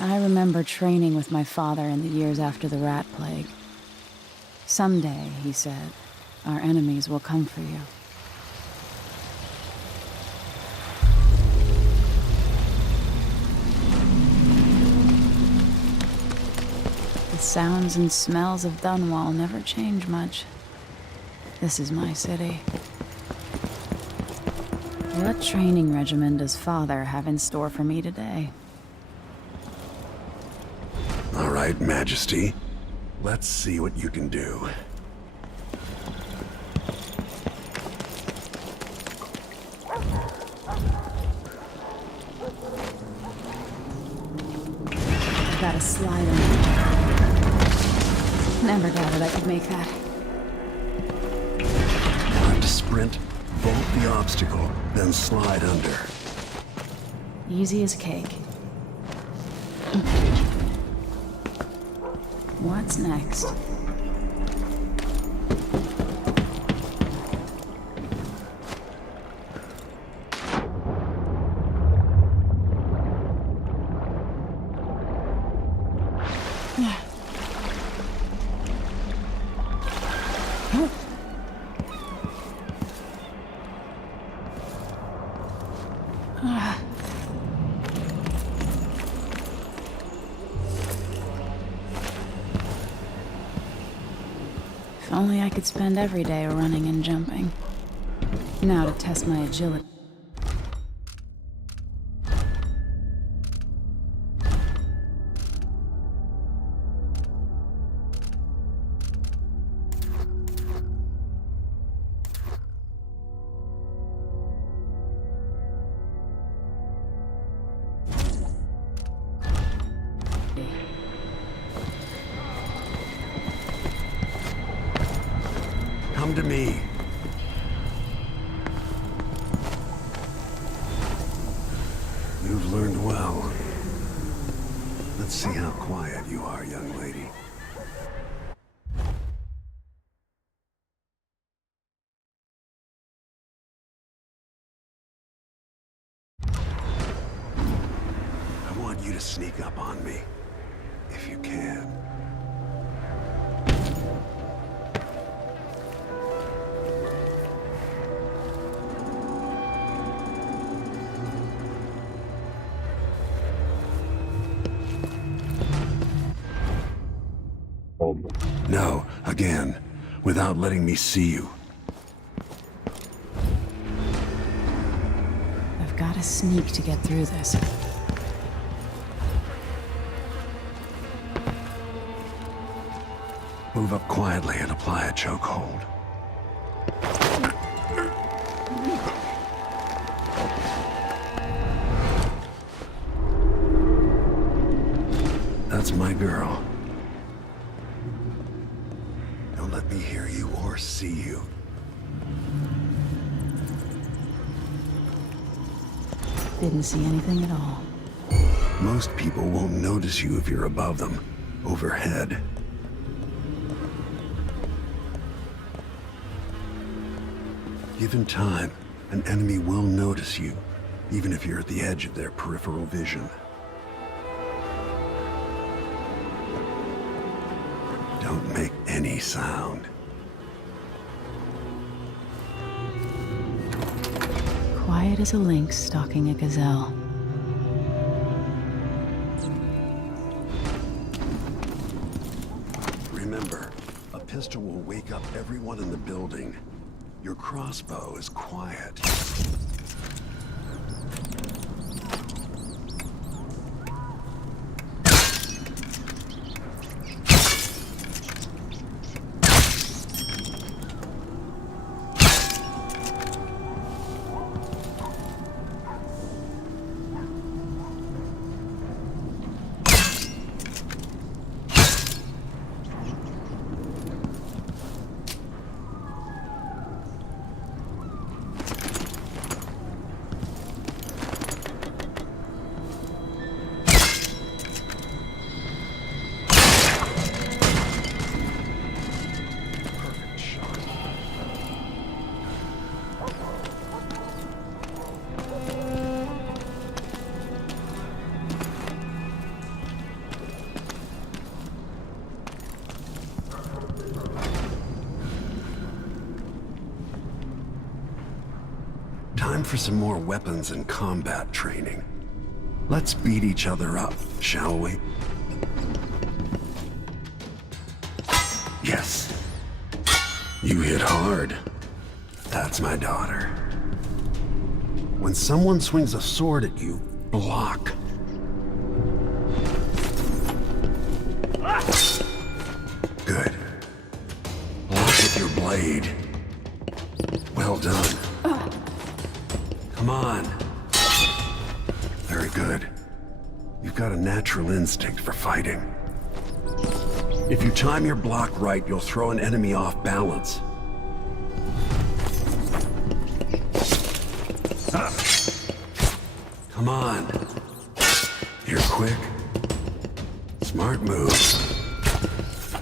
I remember training with my father in the years after the rat plague. Someday, he said, our enemies will come for you. The sounds and smells of Dunwall never change much. This is my city. What training regimen does Father have in store for me today? All right, Majesty. Let's see what you can do. I've got a slide on. Never doubted I could make that. You'll have to sprint, vault the obstacle, then slide under. Easy as cake. What's next? If only I could spend every day running and jumping. Now to test my agility. Come to me. You've learned well. Let's see how quiet you are, young lady. to sneak up on me. If you can. No, again, without letting me see you. I've got to sneak to get through this. Move up quietly and apply a chokehold. That's my girl. Don't let me hear you or see you. Didn't see anything at all. Most people won't notice you if you're above them, overhead. Given time, an enemy will notice you, even if you're at the edge of their peripheral vision. Don't make any sound. Quiet as a lynx stalking a gazelle. Remember, a pistol will wake up everyone in the building. Your crossbow is quiet. Time for some more weapons and combat training. Let's beat each other up, shall we? Yes. You hit hard. That's my daughter. When someone swings a sword at you, block. Good. Block with your blade. Well done. Come on. Very good. You've got a natural instinct for fighting. If you time your block right, you'll throw an enemy off balance. Come on. You're quick. Smart move.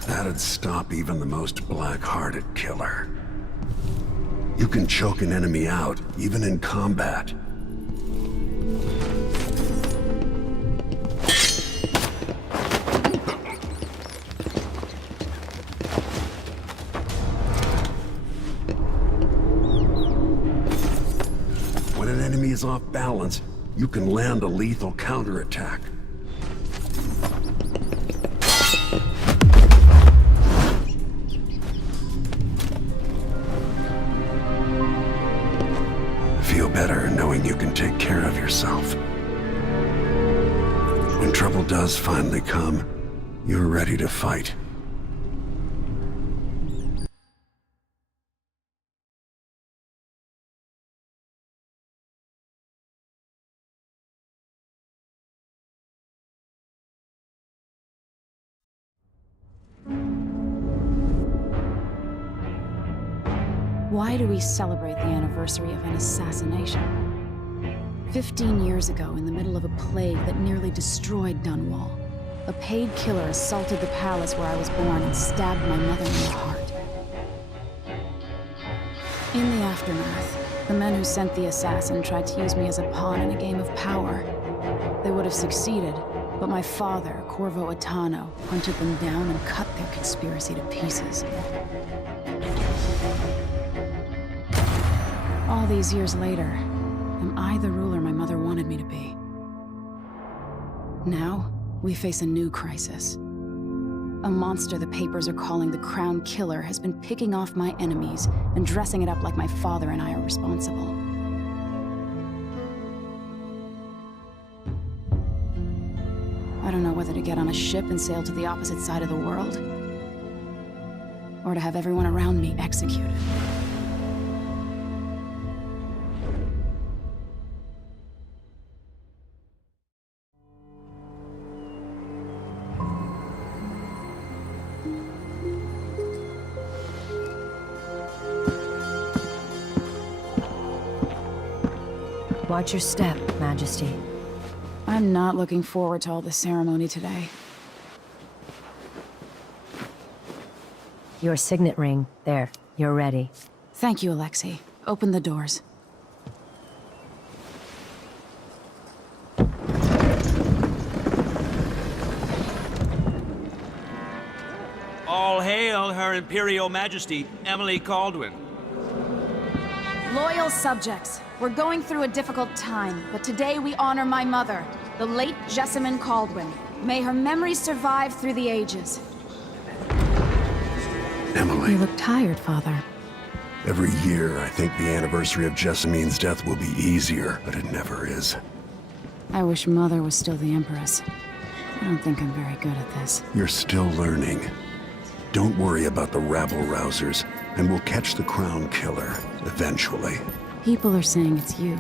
That'd stop even the most black-hearted killer. You can choke an enemy out, even in combat. When an enemy is off balance, you can land a lethal counterattack. Feel better knowing you can take care of yourself. When trouble does finally come, you're ready to fight. Why do we celebrate the anniversary of an assassination? 15 years ago, in the middle of a plague that nearly destroyed Dunwall, a paid killer assaulted the palace where I was born and stabbed my mother in the heart. In the aftermath, the men who sent the assassin tried to use me as a pawn in a game of power. They would have succeeded, But my father, Corvo Attano, hunted them down and cut their conspiracy to pieces. All these years later, am I the ruler my mother wanted me to be? Now, we face a new crisis. A monster the papers are calling the Crown Killer has been picking off my enemies and dressing it up like my father and I are responsible. I don't know whether to get on a ship and sail to the opposite side of the world, or to have everyone around me executed. Watch your step, Majesty. I'm not looking forward to all the ceremony today. Your signet ring. There, you're ready. Thank you, Alexei. Open the doors. All hail Her Imperial Majesty, Emily Caldwin. Loyal subjects, we're going through a difficult time, but today we honor my mother, the late Jessamine Caldwin. May her memory survive through the ages. Emily, You look tired, Father. every year I think the anniversary of Jessamine's death will be easier, but it never is. I wish Mother was still the Empress. I don't think I'm very good at this. You're still learning. Don't worry about the rabble-rousers, and we'll catch the Crown Killer, eventually. People are saying it's you.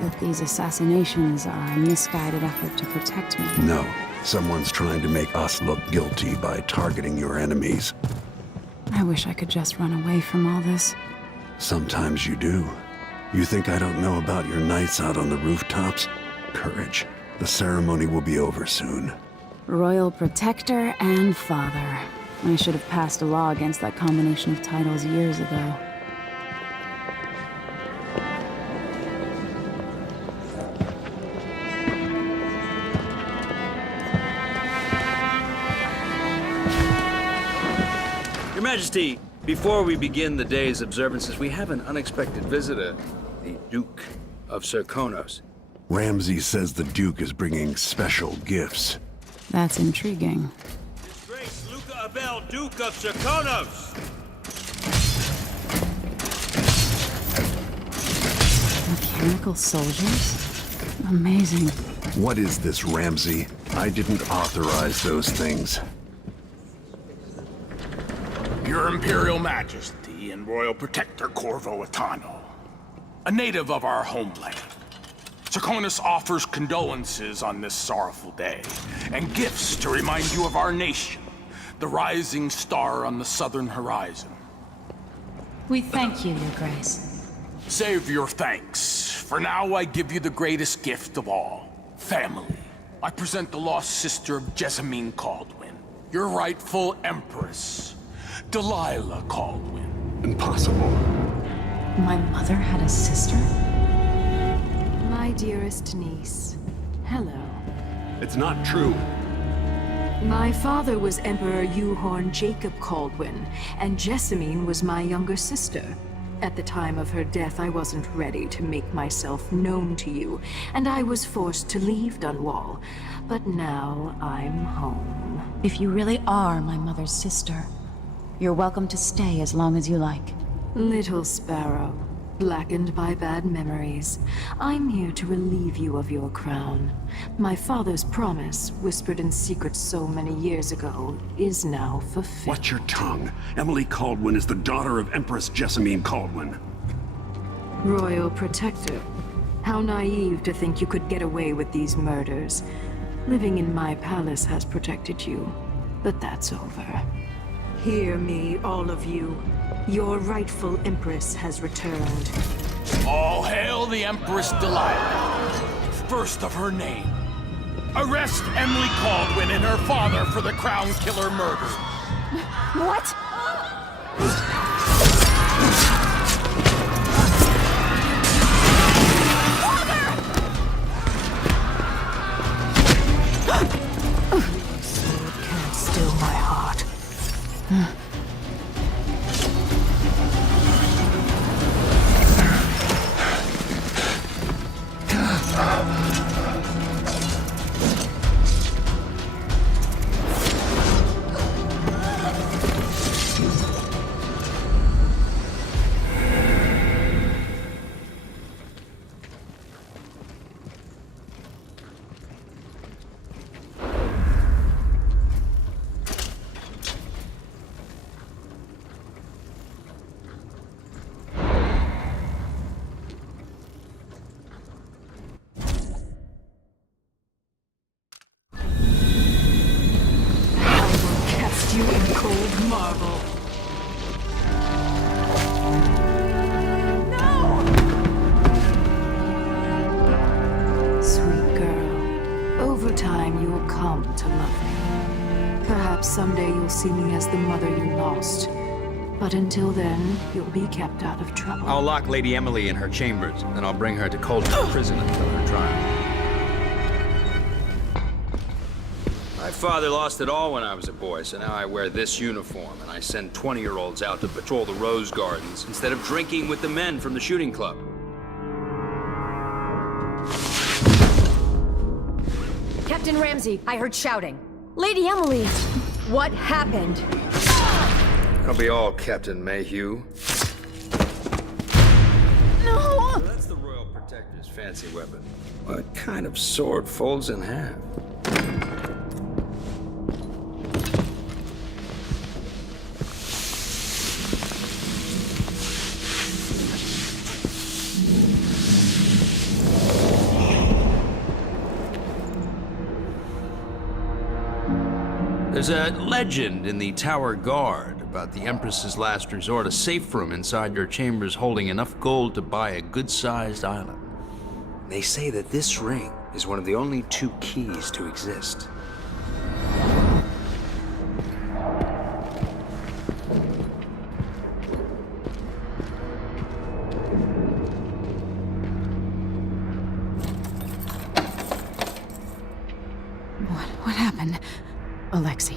That these assassinations are a misguided effort to protect me. No, someone's trying to make us look guilty by targeting your enemies. I wish I could just run away from all this. Sometimes you do. You think I don't know about your nights out on the rooftops? Courage. The ceremony will be over soon. Royal Protector and Father. I should have passed a law against that combination of titles years ago. Your Majesty, before we begin the day's observances, we have an unexpected visitor, the Duke of Serkonos. Ramsay says the Duke is bringing special gifts. That's intriguing. His Grace Luca Abel, Duke of Serkonos! Mechanical soldiers? Amazing. What is this, Ramsay? I didn't authorize those things. Your Imperial Majesty and Royal Protector Corvo Attano, a native of our homeland. Serkonos offers condolences on this sorrowful day, and gifts to remind you of our nation, the rising star on the southern horizon. We thank you, Your Grace. Save your thanks. For now, I give you the greatest gift of all, family. I present the lost sister of Jessamine Caldwin, your rightful Empress, Delilah Caldwin. Impossible. My mother had a sister? My dearest niece, hello. It's not true. My father was Emperor Euhorn Jacob Caldwin, and Jessamine was my younger sister. At the time of her death, I wasn't ready to make myself known to you, and I was forced to leave Dunwall. But now I'm home. If you really are my mother's sister, you're welcome to stay as long as you like. Little sparrow, blackened by bad memories, I'm here to relieve you of your crown. My father's promise, whispered in secret so many years ago, is now fulfilled. Watch your tongue. Emily Caldwin is the daughter of Empress Jessamine Caldwin. Royal Protector, how naive to think you could get away with these murders. Living in my palace has protected you, but that's over. Hear me, all of you. Your rightful Empress has returned. All hail the Empress Delilah, first of her name. Arrest Emily Caldwin and her father for the Crown Killer murder. What? Father! will see me as the mother you lost. But until then, you'll be kept out of trouble. I'll lock Lady Emily in her chambers, then I'll bring her to Coldstream Prison until her trial. My father lost it all when I was a boy, so now I wear this uniform, and I send 20-year-olds out to patrol the Rose Gardens instead of drinking with the men from the shooting club. Captain Ramsey, I heard shouting. Lady Emily, what happened? That'll be all, Captain Mayhew. No! That's the Royal Protector's fancy weapon. What kind of sword folds in half? There's a legend in the Tower Guard about the Empress's last resort, a safe room inside your chambers holding enough gold to buy a good-sized island. They say that this ring is one of the only 2 keys to exist. What happened? Alexei.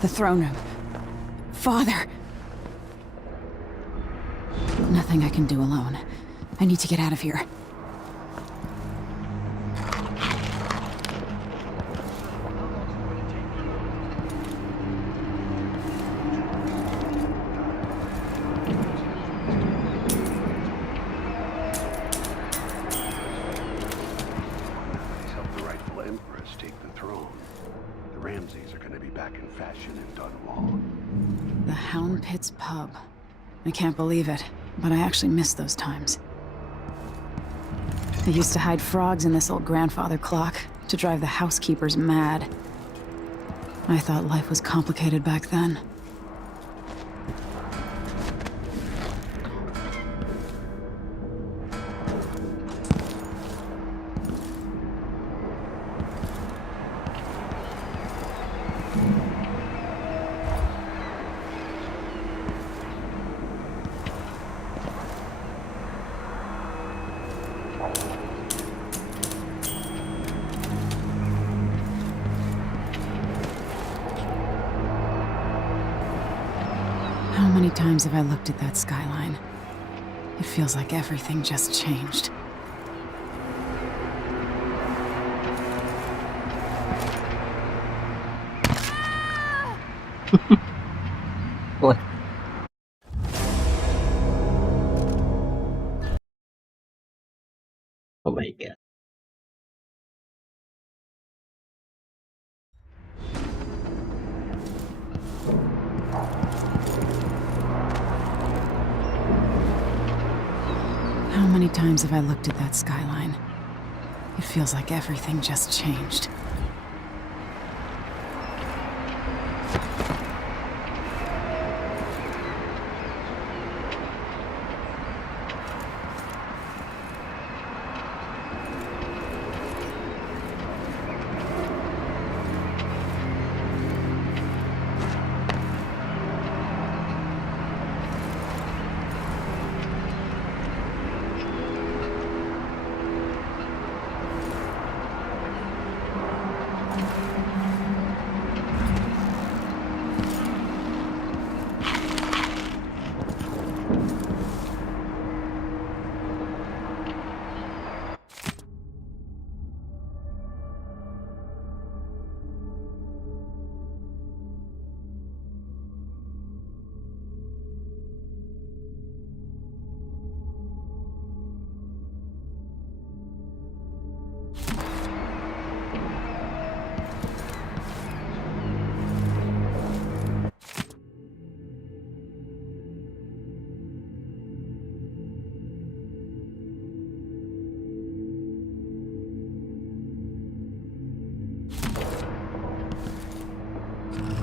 The throne room. Father. Nothing I can do alone. I need to get out of here. Help the rightful Empress take the throne. The Ramseys are going to be back in fashion in Dunwall. The Hound Pit's pub. I can't believe it, but I actually miss those times. I used to hide frogs in this old grandfather clock to drive the housekeepers mad. I thought life was complicated back then. How many times have I looked at that skyline? It feels like everything just changed. What? Oh my god. How many times have I looked at that skyline? It feels like everything just changed.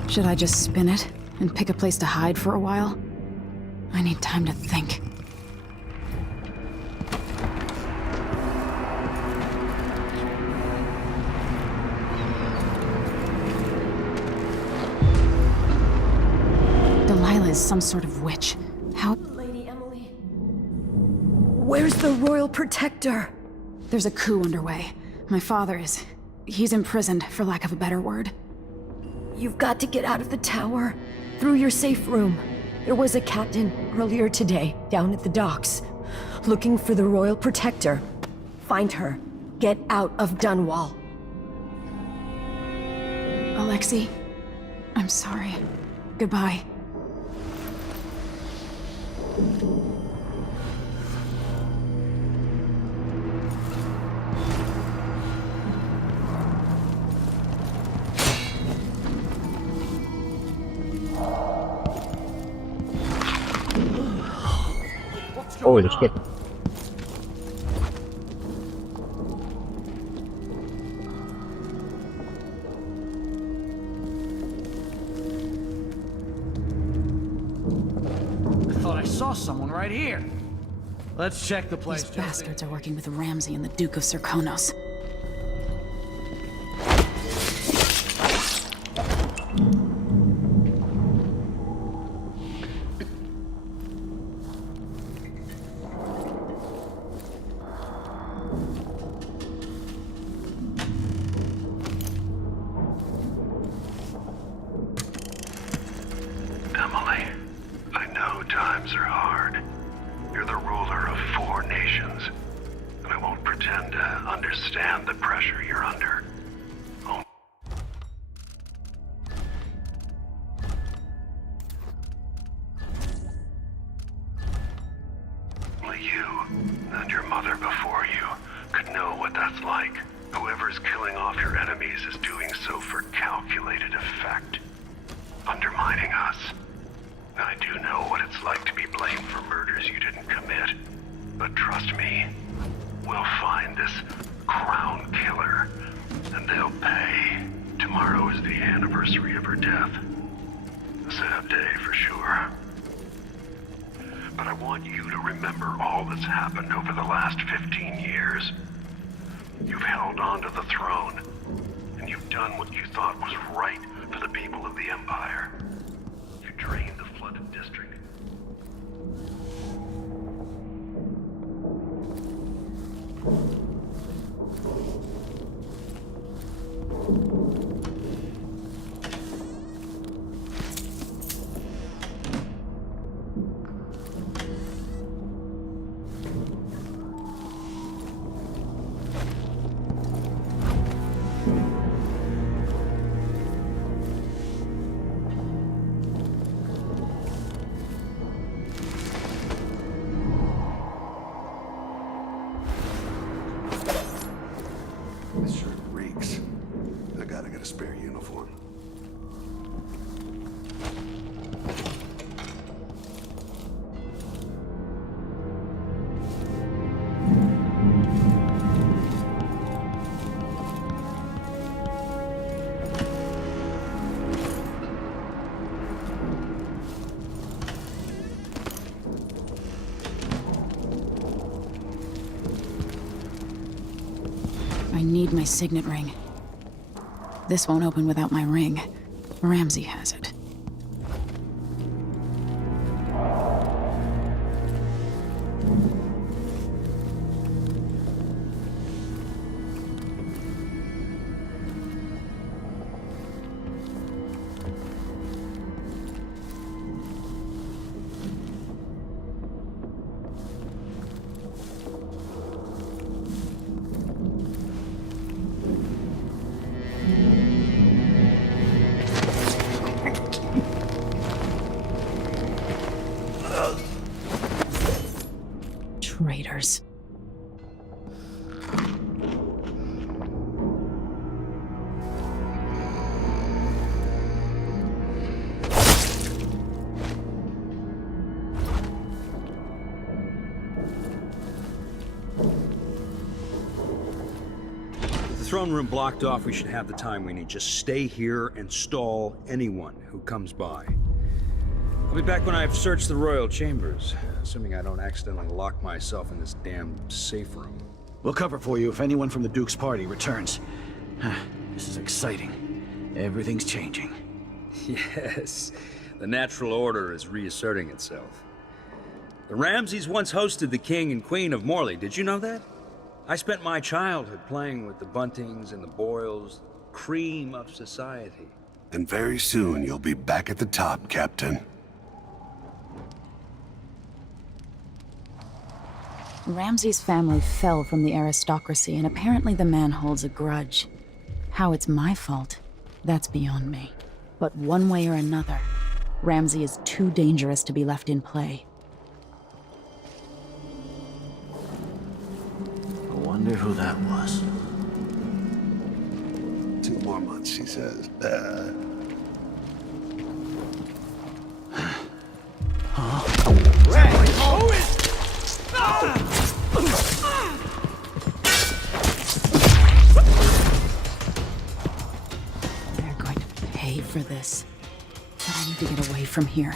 Should I just spin it and pick a place to hide for a while? I need time to think. is some sort of witch. How? Lady Emily. Where's the Royal Protector? There's a coup underway. My father is... he's imprisoned, for lack of a better word. You've got to get out of the tower. Through your safe room. There was a captain earlier today, down at the docks. Looking for the Royal Protector. Find her. Get out of Dunwall. Alexei, I'm sorry. Goodbye. Holy shit. I thought I saw someone right here. Let's check the place. These bastards are working with Ramsey and the Duke of Serkonos. Emily, I know times are hard. You're the ruler of 4 nations, and I won't pretend to understand the pressure you're under. Only you and your mother before you could know what that's like. Whoever's killing off your enemies is doing so for calculated effect, undermining us. I do know what it's like to be blamed for murders you didn't commit. But trust me, we'll find this crown killer, and they'll pay. Tomorrow is the anniversary of her death. A sad day for sure. But I want you to remember all that's happened over the last 15 years. You've held on to the throne, and you've done what you thought was right for the people of the Empire. You drained the flooded district. This shirt reeks. I gotta get a spare uniform. I need my signet ring. This won't open without my ring. Ramsey has it. Traitors. The throne room blocked off, we should have the time we need. Just stay here and stall anyone who comes by. I'll be back when I've searched the royal chambers, assuming I don't accidentally lock myself in this damn safe room. We'll cover for you if anyone from the Duke's party returns. This is exciting. Everything's changing. Yes, The natural order is reasserting itself. The Ramseys once hosted the king and queen of Morley. Did you know that? I spent my childhood playing with the Buntings and the Boyles, cream of society. And very soon you'll be back at the top, Captain. Ramsay's family fell from the aristocracy, and apparently the man holds a grudge. How it's my fault, that's beyond me. But one way or another, Ramsay is too dangerous to be left in play. I wonder who that was. 2 more months, she says. They're going to pay for this. But I need to get away from here.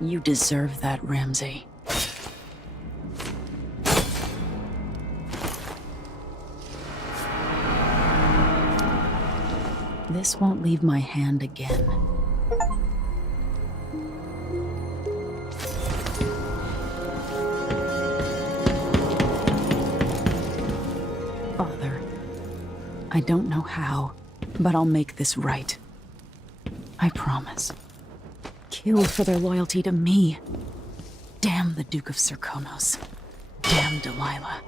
You deserve that, Ramsay. This won't leave my hand again. Father, I don't know how, but I'll make this right. I promise. Killed for their loyalty to me. Damn the Duke of Serkonos. Damn Delilah.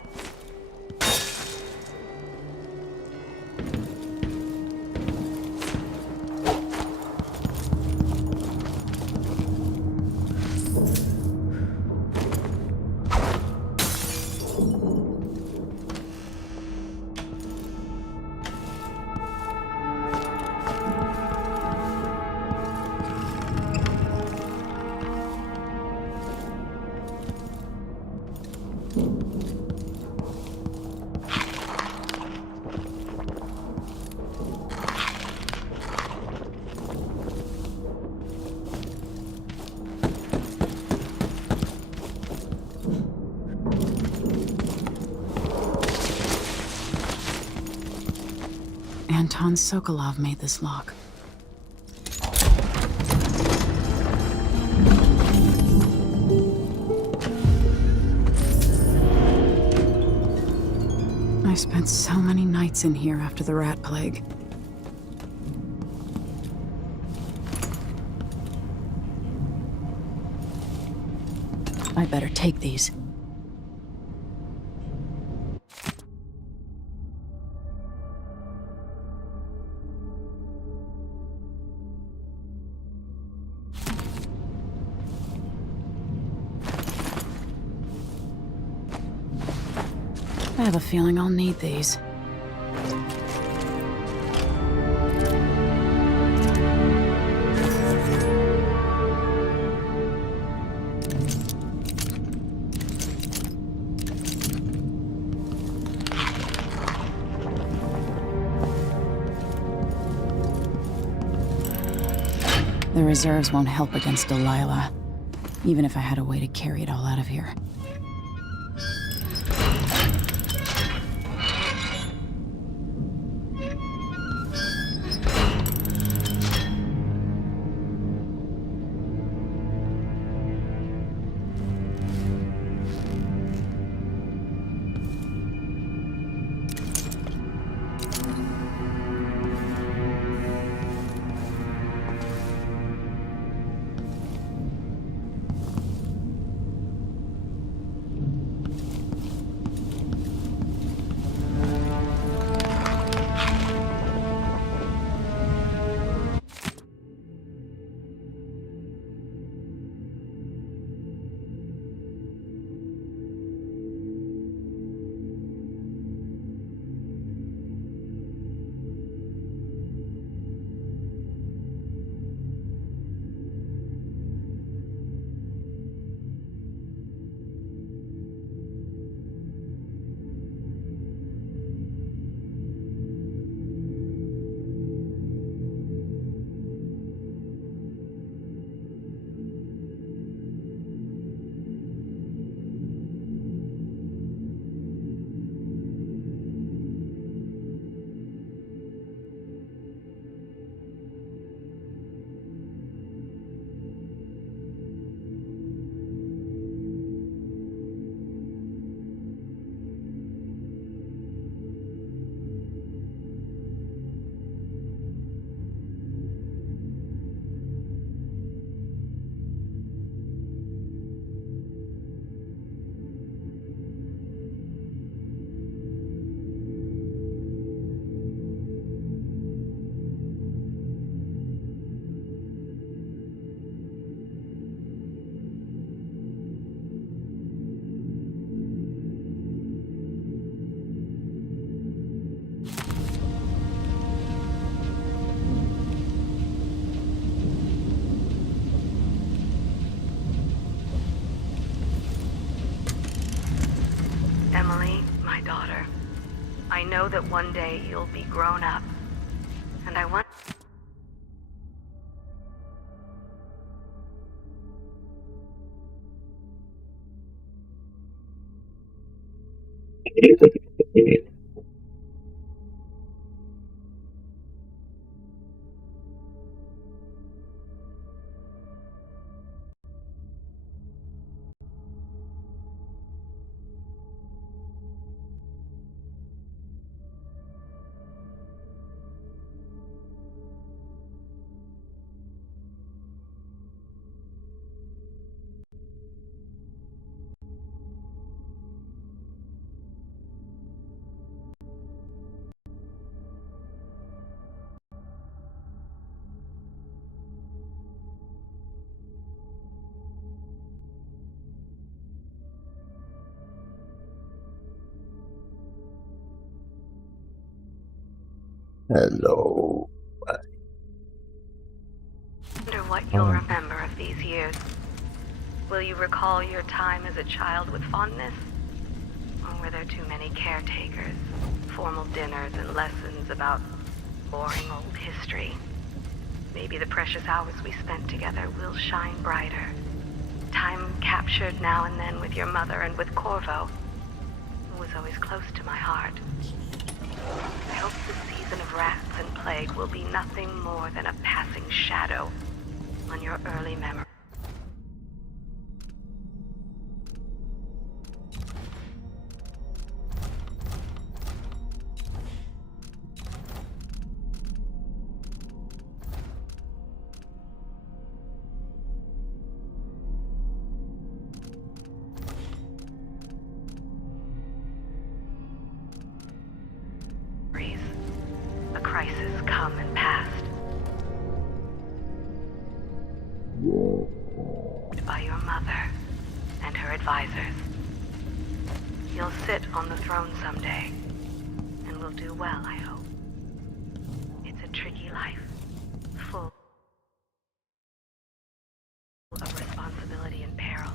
Anton Sokolov made this lock. I spent so many nights in here after the rat plague. I better take these. I have a feeling I'll need these. The reserves won't help against Delilah, even if I had a way to carry it all out of here. know that one day you'll be grown up. And I want... Hello. wonder what you'll remember of these years. Will you recall your time as a child with fondness? Or were there too many caretakers, formal dinners, and lessons about boring old history? Maybe the precious hours we spent together will shine brighter. Time captured now and then with your mother and with Corvo, who was always close to my heart. I hope the season of rats and plague will be nothing more than a passing shadow on your early memory. A crisis come and passed. By your mother and her advisors. You'll sit on the throne someday, and will do well, I hope. It's a tricky life, full of responsibility and peril.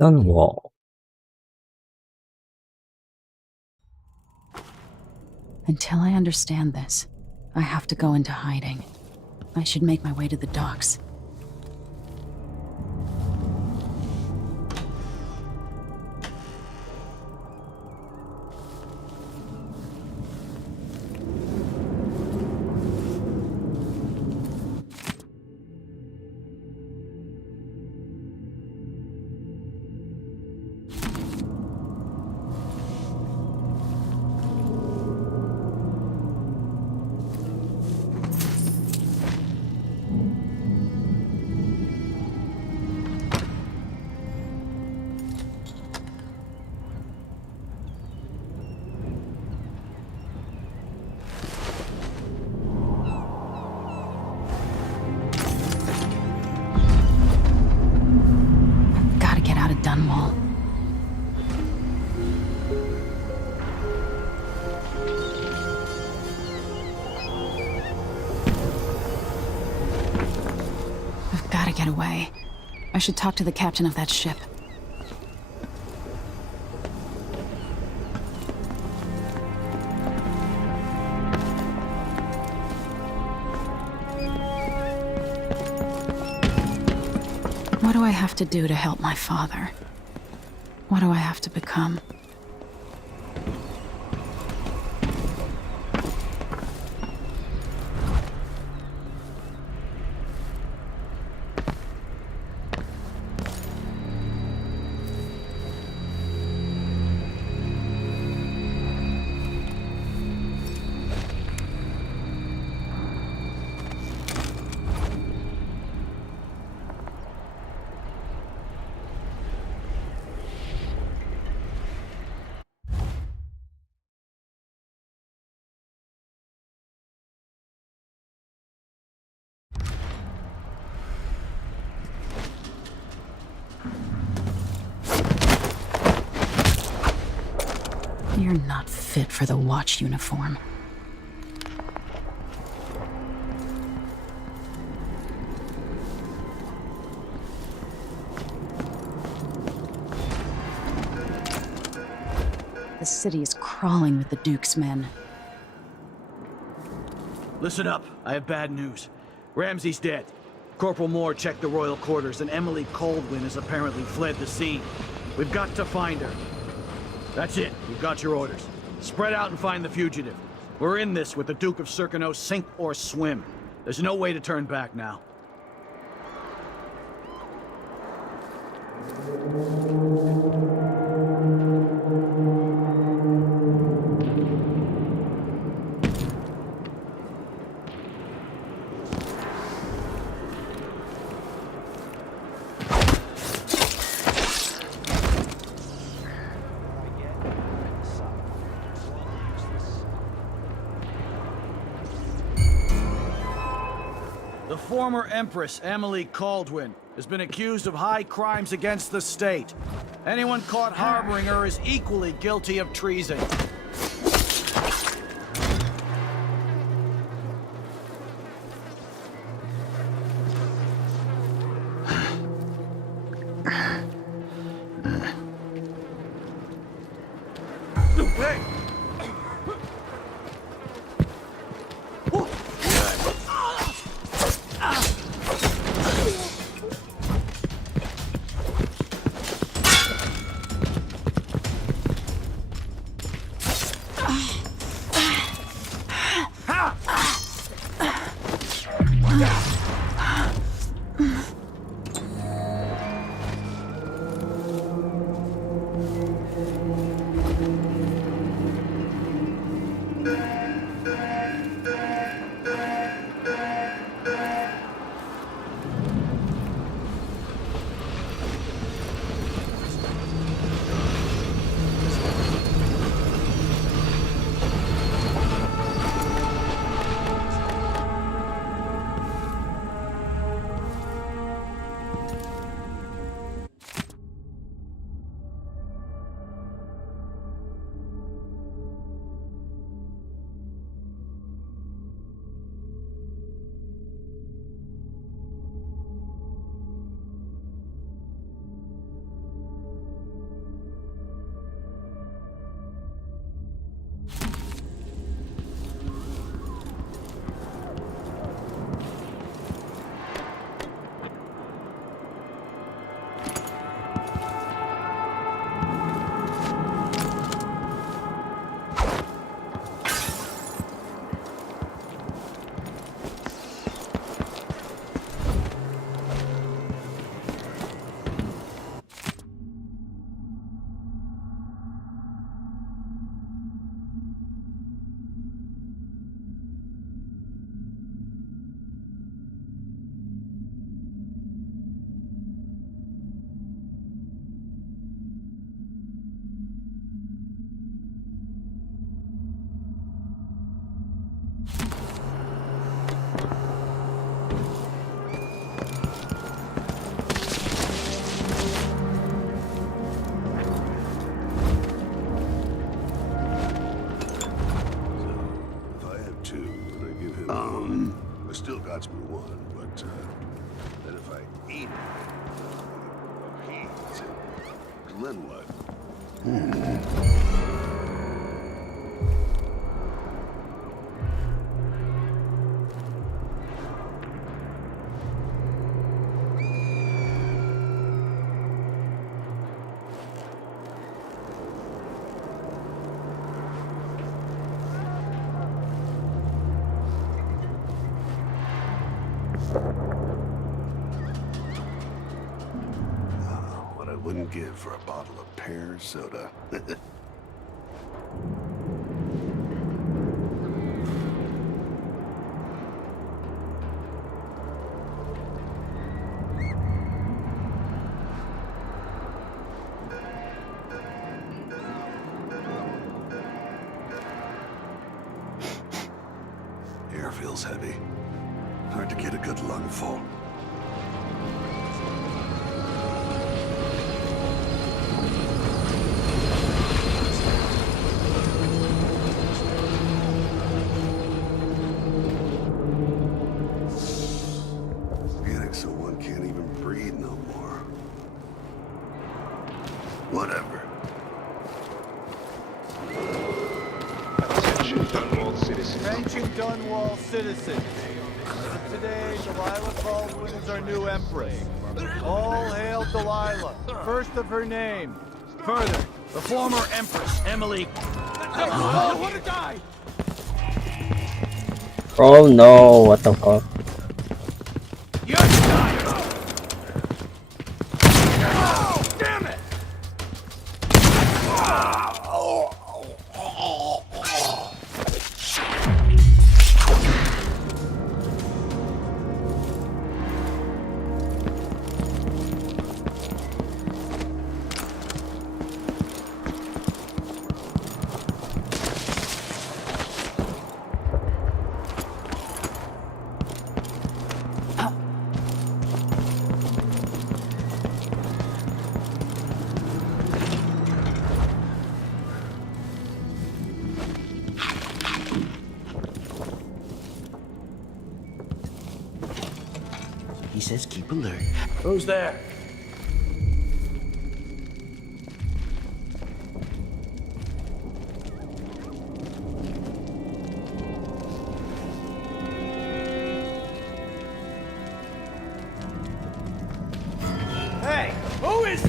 Dunwall. Until I understand this, I have to go into hiding. I should make my way to the docks. Gotta get out of Dunwall. I've gotta get away. I should talk to the captain of that ship. What do I have to do to help my father? What do I have to become? You're not fit for the watch uniform. The city is crawling with the Duke's men. Listen up, I have bad news. Ramsey's dead. Corporal Moore checked the royal quarters, and Emily Coldwin has apparently fled the scene. We've got to find her. That's it, you've got your orders. Spread out and find the fugitive. We're in this with the Duke of Serkino, sink or swim. There's no way to turn back now. The former Empress, Emily Caldwin, has been accused of high crimes against the state. Anyone caught harboring her is equally guilty of treason. Hey! Still got me one, but then if I eat it, then what? What I wouldn't give for a bottle of pear soda. Air feels heavy. Hard to get a good lungful. Attention Dunwall citizens. As of today, Delilah Baldwin is our new empress. All hail Delilah, first of her name. Further, the former Empress, Emily... I want to die! Oh no, what the fuck? You're dying! Damn it! He says keep alert. Who's there? Hey, who is...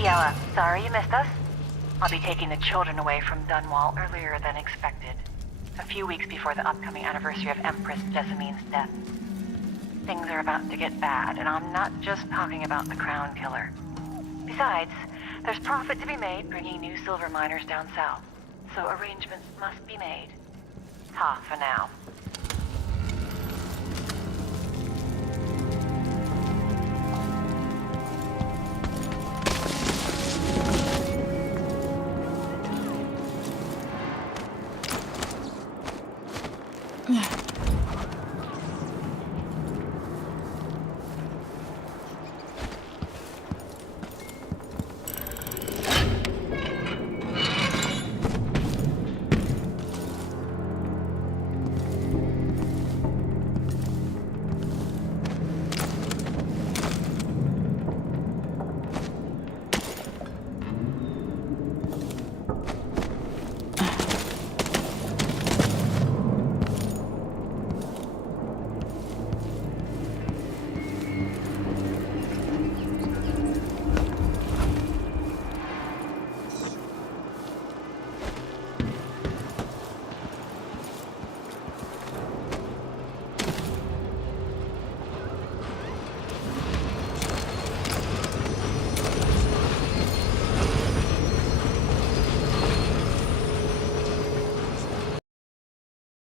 Kiela, sorry you missed us. I'll be taking the children away from Dunwall earlier than expected. A few weeks before the upcoming anniversary of Empress Jessamine's death. Things are about to get bad, and I'm not just talking about the Crown Killer. Besides, there's profit to be made bringing new silver miners down south. So arrangements must be made. Ta for now.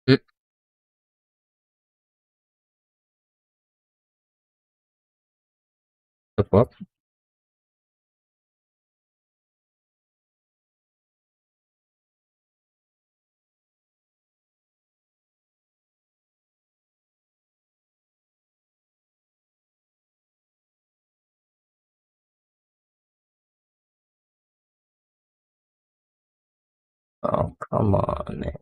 Mm, the fuck? Oh, come on, man.